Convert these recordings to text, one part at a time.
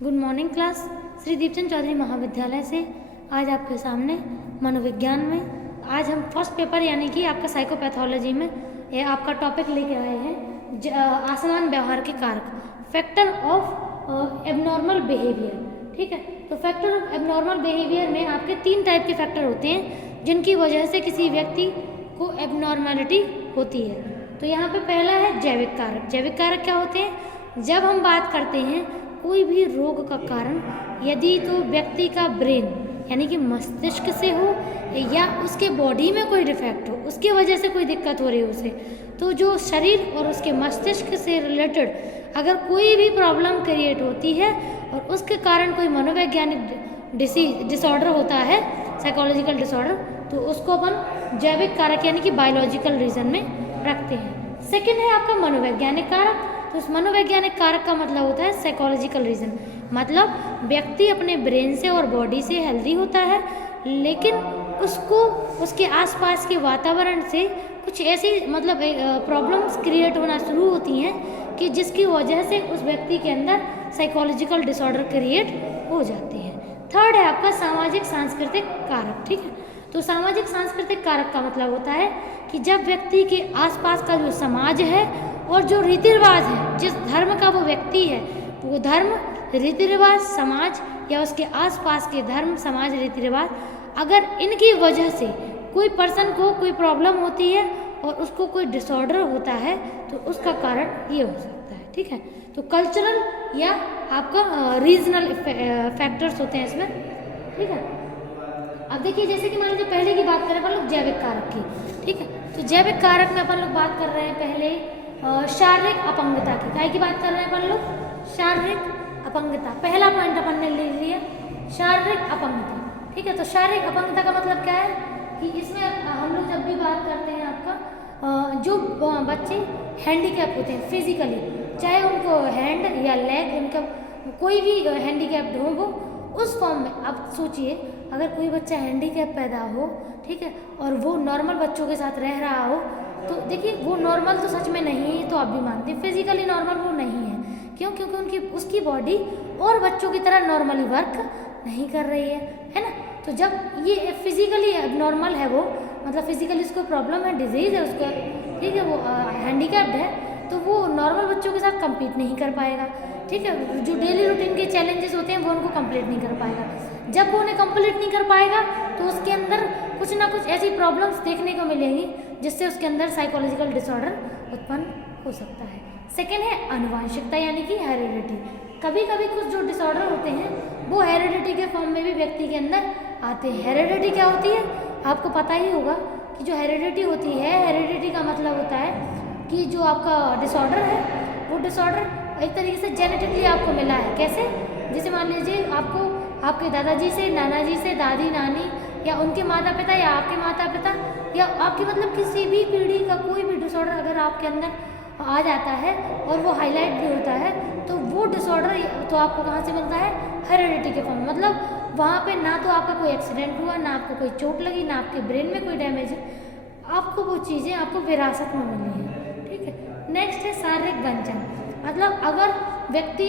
Good morning class. Shri Deepchand Chaudhary Mahavidyalaya से आज आपके सामने मनोविज्ञान में आज हम फर्स्ट पेपर यानी कि आपका साइकोपैथोलॉजी में ये आपका टॉपिक लेके आए हैं आसमान व्यवहार के कारक, फैक्टर ऑफ एबनॉर्मल बिहेवियर। ठीक है, तो फैक्टर ऑफ एबनॉर्मल बिहेवियर में आपके 3 टाइप के फैक्टर होते हैं जिनकी वजह से किसी व्यक्ति को एबनॉर्मलिटी होती है। तो यहाँ पे पहला है जैविक कारक। जैविक कारक क्या होते हैं? जब हम बात करते हैं कोई भी रोग का कारण यदि तो व्यक्ति का ब्रेन यानी कि मस्तिष्क से हो या उसके बॉडी में कोई डिफेक्ट हो, उसकी वजह से कोई दिक्कत हो रही हो उसे, तो जो शरीर और उसके मस्तिष्क से रिलेटेड अगर कोई भी प्रॉब्लम क्रिएट होती है और उसके कारण कोई मनोवैज्ञानिक डिसऑर्डर होता है, साइकोलॉजिकल डिसऑर्डर, तो उसको अपन जैविक कारक यानी कि बायोलॉजिकल रीजन में रखते हैं। सेकेंड है आपका मनोवैज्ञानिक कारक। तो उस मनोवैज्ञानिक कारक का मतलब होता है साइकोलॉजिकल रीजन, मतलब व्यक्ति अपने ब्रेन से और बॉडी से हेल्दी होता है लेकिन उसको उसके आसपास के वातावरण से कुछ ऐसी मतलब प्रॉब्लम्स क्रिएट होना शुरू होती हैं कि जिसकी वजह से उस व्यक्ति के अंदर साइकोलॉजिकल डिसऑर्डर क्रिएट हो जाते हैं। थर्ड है आपका सामाजिक सांस्कृतिक कारक। ठीक है, तो सामाजिक सांस्कृतिक कारक का मतलब होता है कि जब व्यक्ति के आसपास का जो समाज है और जो रीति रिवाज है, जिस धर्म का वो व्यक्ति है, वो धर्म, रीति रिवाज, समाज या उसके आसपास के धर्म, समाज, रीति रिवाज, अगर इनकी वजह से कोई पर्सन को कोई प्रॉब्लम होती है और उसको कोई डिसऑर्डर होता है तो उसका कारण ये हो सकता है। ठीक है, तो कल्चरल या आपका रीजनल फैक्टर्स होते हैं इसमें। ठीक है, अब देखिए जैसे कि मान लीजिए पहले की बात करें अपन लोग जैविक कारक की। ठीक है, तो जैविक कारक में अपन लोग बात कर रहे हैं पहले शारीरिक अपंगता की। काय की बात कर रहे हैं अपन लोग? शारीरिक अपंगता। पहला पॉइंट अपन ने ले लिया शारीरिक अपंगता। ठीक है, तो शारीरिक अपंगता का मतलब क्या है कि इसमें हम लोग जब भी बात करते हैं आपका जो बच्चे हैंडीकैप होते हैं फिजिकली, चाहे उनको हैंड या लेग, उनका कोई भी हैंडीकैप्ड हो, वो उस फॉर्म में, अब सोचिए अगर कोई बच्चा हैंडीकैप पैदा हो, ठीक है, और वो नॉर्मल बच्चों के साथ रह रहा हो, तो देखिए वो नॉर्मल तो सच में नहीं, तो आप भी मानते हैं फिजिकली नॉर्मल वो नहीं है। क्यों? क्योंकि उसकी बॉडी और बच्चों की तरह नॉर्मली वर्क नहीं कर रही है ना। तो जब ये फिजिकली नॉर्मल है, वो मतलब फिजिकली उसको प्रॉब्लम है, डिजीज है उसका, ठीक है, वो हैंडीकैप्ड है, तो वो नॉर्मल बच्चों के साथ कम्पीट नहीं कर पाएगा। ठीक है, जो डेली रूटीन के चैलेंजेस होते हैं वो उनको कंप्लीट नहीं कर पाएगा। जब वो उन्हें कंप्लीट नहीं कर पाएगा तो उसके अंदर कुछ ना कुछ ऐसी प्रॉब्लम्स देखने को मिलेंगी जिससे उसके अंदर साइकोलॉजिकल डिसऑर्डर उत्पन्न हो सकता है। सेकेंड है आनुवांशिकता यानी कि हेरिडिटी। कभी कभी कुछ जो डिसऑर्डर होते हैं वो हेरिडिटी के फॉर्म में भी व्यक्ति के अंदर आते हैं। हेरिडिटी क्या होती है आपको पता ही होगा कि जो हेरिडिटी होती है, हेरिडिटी का मतलब होता है कि जो आपका डिसऑर्डर है वो डिसऑर्डर एक तरीके से जेनेटिकली आपको मिला है। कैसे? जैसे मान लीजिए आपको आपके दादाजी से, नाना जी से, दादी, नानी या उनके माता पिता या आपके माता पिता या आपकी मतलब किसी भी पीढ़ी का कोई भी डिसऑर्डर अगर आपके अंदर आ जाता है और वो हाईलाइट भी होता है तो वो डिसऑर्डर तो आपको कहाँ से मिलता है? हेरिडिटी के फॉर्म। मतलब वहाँ पे ना तो आपका कोई एक्सीडेंट हुआ, ना आपको कोई चोट लगी, ना आपके ब्रेन में कोई डैमेज है, आपको वो चीज़ें आपको विरासत में मिली हैं। ठीक है, नेक्स्ट है शारीरिक वंचन। मतलब अगर व्यक्ति,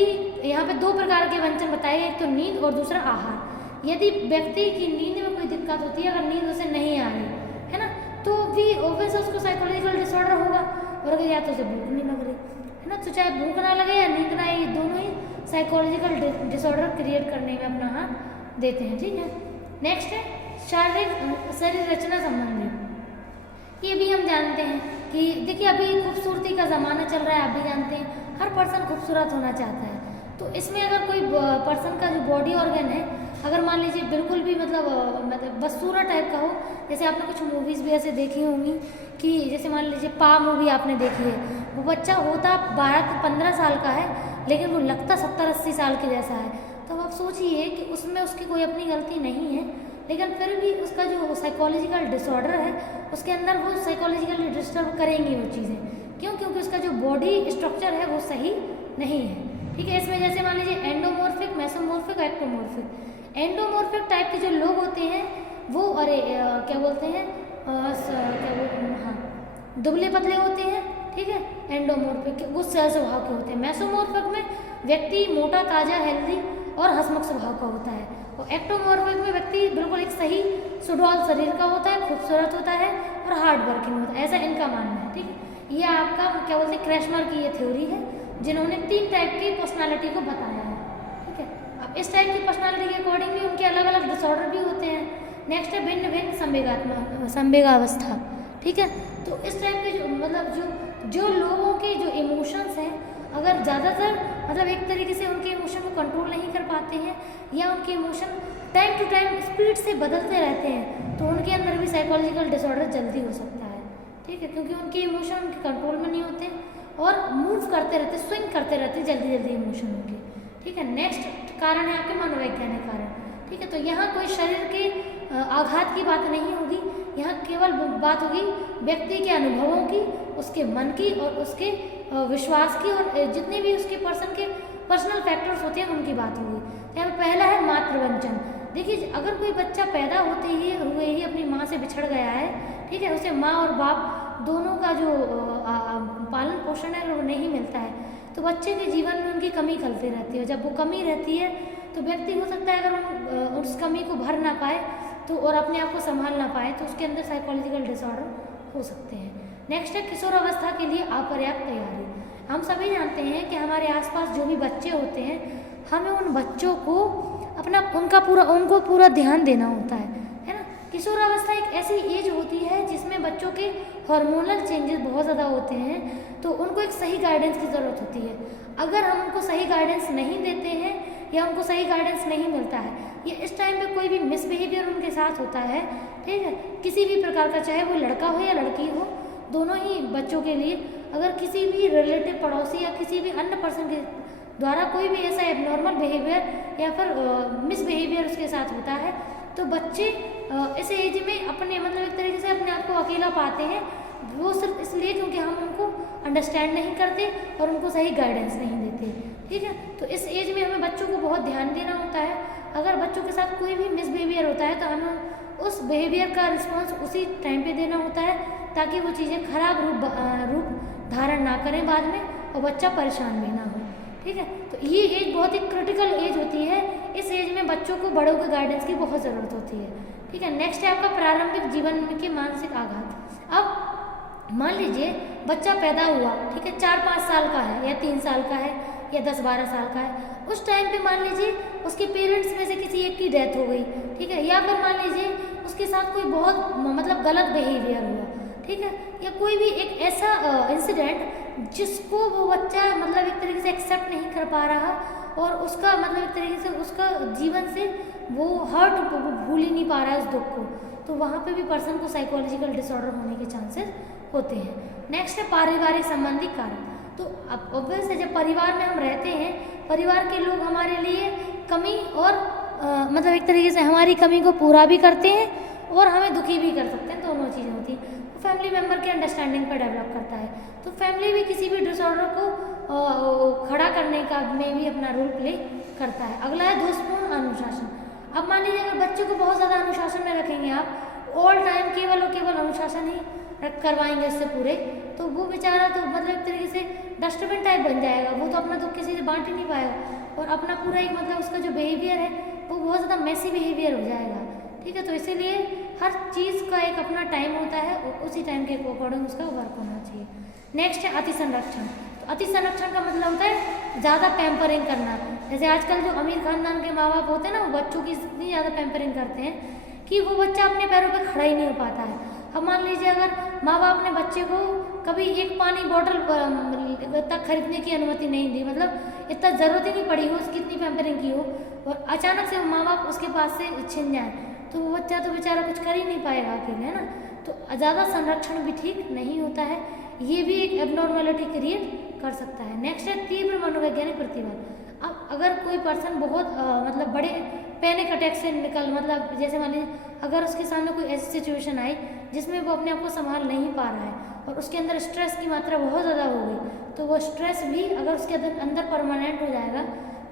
यहाँ पे 2 प्रकार के वंचन बताए, एक तो नींद और दूसरा आहार। यदि व्यक्ति की नींद में कोई दिक्कत होती है, अगर नींद उसे नहीं आ रही है ना, तो भी ऑब्वियस उसको साइकोलॉजिकल डिसऑर्डर होगा। और अगर या तो उसे भूख नहीं लग रही है ना, तो चाहे भूख ना लगे या नींद ना आए, ये दोनों ही साइकोलॉजिकल डिसऑर्डर क्रिएट करने में अपना हाथ देते हैं। ठीक है, नेक्स्ट है शरीर रचना संबंधी। ये भी हम जानते हैं कि देखिए अभी खूबसूरती का ज़माना चल रहा है, आप भी जानते हैं, हर पर्सन खूबसूरत होना चाहता है। तो इसमें अगर कोई पर्सन का जो बॉडी ऑर्गन है अगर मान लीजिए बिल्कुल भी मतलब बदसूरत टाइप का हो, जैसे आपने कुछ मूवीज़ भी ऐसे देखी होंगी कि जैसे मान लीजिए पा मूवी आपने देखी है, वो बच्चा होता 12-15 साल का है लेकिन वो लगता 70-80 साल के जैसा है। तो अब आप सोचिए कि उसमें उसकी कोई अपनी गलती नहीं है लेकिन फिर भी उसका जो साइकोलॉजिकल डिसऑर्डर है उसके अंदर वो साइकोलॉजिकली डिस्टर्ब करेंगी वो चीज़ें। क्यों? क्योंकि उसका जो बॉडी स्ट्रक्चर है वो सही नहीं है। ठीक है, इसमें जैसे मान लीजिए endomorphic, mesomorphic, ectomorphic. Endomorphic type के जो लोग होते हैं वो क्या बोलते हैं, हाँ, दुबले पतले होते हैं। ठीक है, एंडोमॉर्फिक वो स्वभाव के होते हैं। मेसोमॉर्फिक में व्यक्ति मोटा, ताज़ा, हेल्दी और हंसमुख स्वभाव का होता है। और एक्टोमॉर्फिक में व्यक्ति बिल्कुल एक सही सुडौल शरीर का होता है, खूबसूरत होता है और हार्ड वर्किंग होता है, ऐसा इनका मानना है। ठीक है, ये आपका क्या बोलते हैं क्रैशमर की ये थ्योरी है, जिन्होंने 3 टाइप की पर्सनालिटी को बताया है। ठीक है, अब इस टाइप की पर्सनालिटी के अकॉर्डिंगली उनके अलग अलग डिसऑर्डर भी होते हैं। नेक्स्ट है भिन्न भिन्न संवेगावस्था। ठीक है, तो इस टाइप के जो मतलब जो लोगों के जो इमोशंस हैं, अगर ज़्यादातर मतलब एक तरीके से उनके इमोशन को कंट्रोल नहीं कर पाते हैं या उनके emotion time to time speed से बदलते रहते हैं, तो उनके अंदर भी साइकोलॉजिकल डिसऑर्डर जल्दी हो सकता है। ठीक है, क्योंकि उनके इमोशन उनके कंट्रोल में नहीं होते और मूव करते रहते, स्विंग करते रहते जल्दी जल्दी इमोशन उनके। ठीक है, नेक्स्ट कारण है आपके मनोवैज्ञानिक कारण। ठीक है, तो यहाँ कोई शरीर के आघात की बात नहीं होगी, यहाँ केवल बात होगी व्यक्ति के अनुभवों की, उसके मन की और उसके विश्वास की, और जितने भी उसके पर्सन के पर्सनल फैक्टर्स होते हैं उनकी बात होगी। यहाँ पहला है मातृवंचन। देखिए, अगर कोई बच्चा पैदा होते ही हुए ही अपनी माँ से बिछड़ गया है, ठीक है, उसे माँ और बाप दोनों का जो पालन पोषण है वो नहीं मिलता है, तो बच्चे के जीवन में उनकी कमी खलती रहती है। जब वो कमी रहती है तो व्यक्ति हो सकता है अगर उस कमी को भर ना पाए तो और अपने आप को संभाल ना पाए तो उसके अंदर साइकोलॉजिकल डिसऑर्डर हो सकते हैं। नेक्स्ट है किशोरावस्था के लिए अपर्याप्त तैयारी। हम सभी जानते हैं कि हमारे आसपास जो भी बच्चे होते हैं, हमें उन बच्चों को उनको पूरा ध्यान देना होता है ना। किशोरावस्था एक ऐसी एज होती है जिसमें बच्चों के हार्मोनल चेंजेस बहुत ज़्यादा होते हैं, तो उनको एक सही गाइडेंस की ज़रूरत होती है। अगर हम उनको सही गाइडेंस नहीं देते हैं या उनको सही गाइडेंस नहीं मिलता है या इस टाइम पे कोई भी मिसबिहेवियर उनके साथ होता है, ठीक है, किसी भी प्रकार का, चाहे वो लड़का हो या लड़की हो, दोनों ही बच्चों के लिए अगर किसी भी रिलेटिव, पड़ोसी या किसी भी अन्य पर्सन के द्वारा कोई भी ऐसा एबनॉर्मल बिहेवियर या फिर मिसबिहेवियर उसके साथ होता है, तो बच्चे इस एज में अपने मतलब एक तरीके से अपने आप को अकेला पाते हैं। वो सिर्फ इसलिए क्योंकि हम उनको अंडरस्टैंड नहीं करते और उनको सही गाइडेंस नहीं देते। ठीक है, तो इस एज में हमें बच्चों को बहुत ध्यान देना होता है। अगर बच्चों के साथ कोई भी मिसबिहेवियर होता है तो हमें उस बिहेवियर का रिस्पॉन्स उसी टाइम पे देना होता है ताकि वो चीज़ें खराब रूप धारण ना करें बाद में और बच्चा परेशान भी ना हो। ठीक है, तो ये एज बहुत ही क्रिटिकल एज होती है। इस एज में बच्चों को बड़ों के गाइडेंस की बहुत ज़रूरत होती है। ठीक है, नेक्स्ट है आपका प्रारंभिक जीवन के मानसिक आघात। अब मान लीजिए बच्चा पैदा हुआ, ठीक है, 4-5 साल का है या 3 साल का है या 10-12 साल का है, उस टाइम पे मान लीजिए उसके पेरेंट्स में से किसी एक की डेथ हो गई, ठीक है, या फिर मान लीजिए उसके साथ कोई बहुत मतलब गलत बिहेवियर हुआ, ठीक है, या कोई भी एक ऐसा इंसिडेंट जिसको वो बच्चा मतलब एक तरीके से एक्सेप्ट नहीं कर पा रहा और उसका मतलब एक तरीके से उसका जीवन से वो हर्ट भूल ही नहीं पा रहा है उस दुख को, तो वहाँ पे भी पर्सन को साइकोलॉजिकल डिसऑर्डर होने के चांसेस होते हैं। नेक्स्ट है पारिवारिक संबंधी कारण। तो अब ऑब्वियस है, जब परिवार में हम रहते हैं, परिवार के लोग हमारे लिए कमी और मतलब एक तरीके से हमारी कमी को पूरा भी करते हैं और हमें दुखी भी कर सकते हैं, दोनों चीज़ें होती हैं। तो फैमिली मेम्बर के अंडरस्टैंडिंग पर डेवलप करता है, तो फैमिली भी किसी भी डिसऑर्डर को खड़ा करने का में भी अपना रोल प्ले करता है। अगला है दोषपूर्ण अनुशासन। अब मान लीजिए अगर बच्चे को बहुत ज़्यादा अनुशासन में रखेंगे आप, ऑल टाइम केवल और केवल अनुशासन ही करवाएंगे इससे पूरे, तो वो बेचारा तो मतलब एक तरीके से डस्टबिन टाइप बन जाएगा, वो तो अपना दुख किसी से बांट ही नहीं पाएगा और अपना पूरा एक मतलब उसका जो बिहेवियर है वो बहुत ज़्यादा मैसी बिहेवियर हो जाएगा। ठीक है, तो इसीलिए हर चीज़ का एक अपना टाइम होता है और उसी टाइम के अकॉर्डिंग उसका वर्क होना चाहिए। नेक्स्ट है अति संरक्षण। तो अति संरक्षण का मतलब होता है ज़्यादा पैम्परिंग करना। जैसे आजकल जो अमीर खानदान के माँ बाप होते हैं ना, वो बच्चों की इतनी ज़्यादा पैम्परिंग करते हैं कि वो बच्चा अपने पैरों पे खड़ा ही नहीं हो पाता है। अब मान लीजिए अगर माँ बाप ने बच्चे को कभी एक पानी बॉटल तक खरीदने की अनुमति नहीं दी, मतलब इतना ज़रूरत ही नहीं पड़ी हो, उसकी इतनी पैम्परिंग की हो, और अचानक से माँ बाप उसके पास से छिन जाए, तो वो बच्चा तो बेचारा कुछ कर ही नहीं पाएगा अकेले, है ना। तो ज़्यादा संरक्षण भी ठीक नहीं होता है, ये भी एक एबनॉर्मेलिटी क्रिएट कर सकता है। नेक्स्ट है तीव्र मनोवैज्ञानिक प्रतिबंध। अब अगर कोई पर्सन बहुत मतलब बड़े पैनिक अटैक से मतलब जैसे मान लीजिए अगर उसके सामने कोई ऐसी सिचुएशन आई जिसमें वो अपने आप को संभाल नहीं पा रहा है और उसके अंदर स्ट्रेस की मात्रा बहुत ज़्यादा हो गई, तो वो स्ट्रेस भी अगर उसके अंदर परमानेंट हो जाएगा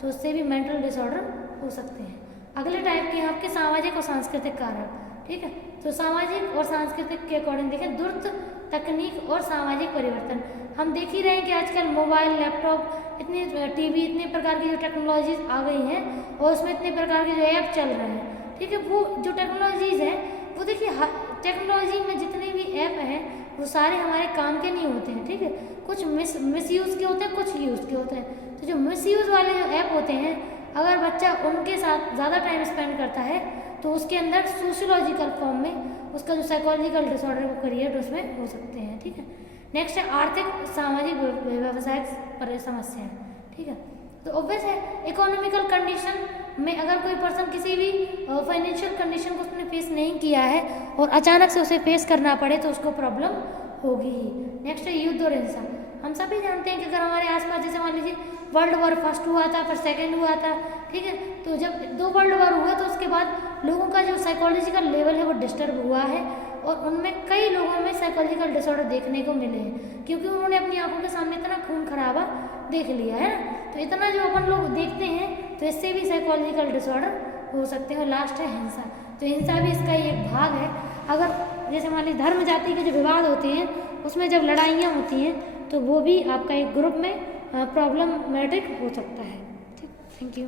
तो उससे भी मेंटल डिसऑर्डर हो सकते हैं। अगले टाइप के हैं आपके सामाजिक और सांस्कृतिक कारण। ठीक है, तो सामाजिक और सांस्कृतिक के अकॉर्डिंग देखें, द्रुत तकनीक और सामाजिक परिवर्तन। हम देख ही रहे हैं कि आजकल मोबाइल, लैपटॉप, इतनी टीवी, इतने प्रकार की जो टेक्नोलॉजीज आ गई हैं और उसमें इतने प्रकार के जो ऐप चल रहे हैं, ठीक है। वो जो टेक्नोलॉजीज हैं वो देखिए, टेक्नोलॉजी में जितने भी ऐप हैं वो सारे हमारे काम के नहीं होते हैं, ठीक है। कुछ मिसयूज़ के होते हैं, कुछ यूज़ के होते हैं। तो जो मिसयूज़ वाले जो ऐप होते हैं, अगर बच्चा उनके साथ ज़्यादा टाइम स्पेंड करता है तो उसके अंदर सोशियोलॉजिकल फॉर्म में उसका जो साइकोलॉजिकल डिसऑर्डर वो क्रिएट उसमें हो सकते हैं, ठीक है। नेक्स्ट है आर्थिक सामाजिक व्यवसायिक समस्याएं, ठीक है। तो ऑब्वियस है, इकोनॉमिकल कंडीशन में अगर कोई पर्सन किसी भी फाइनेंशियल कंडीशन को उसने फेस नहीं किया है और अचानक से उसे फेस करना पड़े तो उसको प्रॉब्लम होगी ही। नेक्स्ट है युद्ध और हिंसा। हम सभी जानते हैं कि अगर हमारे आसपास, जैसे मान लीजिए वर्ल्ड वॉर फर्स्ट हुआ था, फिर सेकेंड हुआ था, ठीक है। तो जब 2 वर्ल्ड वॉर हुआ तो उसके बाद लोगों का जो साइकोलॉजिकल लेवल है वो डिस्टर्ब हुआ है और उनमें कई लोगों में साइकोलॉजिकल डिसऑर्डर देखने को मिले हैं, क्योंकि उन्होंने अपनी आंखों के सामने इतना खून खराबा देख लिया है ना। तो इतना जो अपन लोग देखते हैं तो इससे भी साइकोलॉजिकल डिसऑर्डर हो सकते हैं। और लास्ट है हिंसा। तो हिंसा भी इसका ही एक भाग है। अगर जैसे मान लीजिए धर्म जाति के जो विवाद होते हैं उसमें जब लड़ाइयाँ होती हैं तो वो भी आपका एक ग्रुप में प्रॉब्लमेटिक हो सकता है, ठीक। Thank you.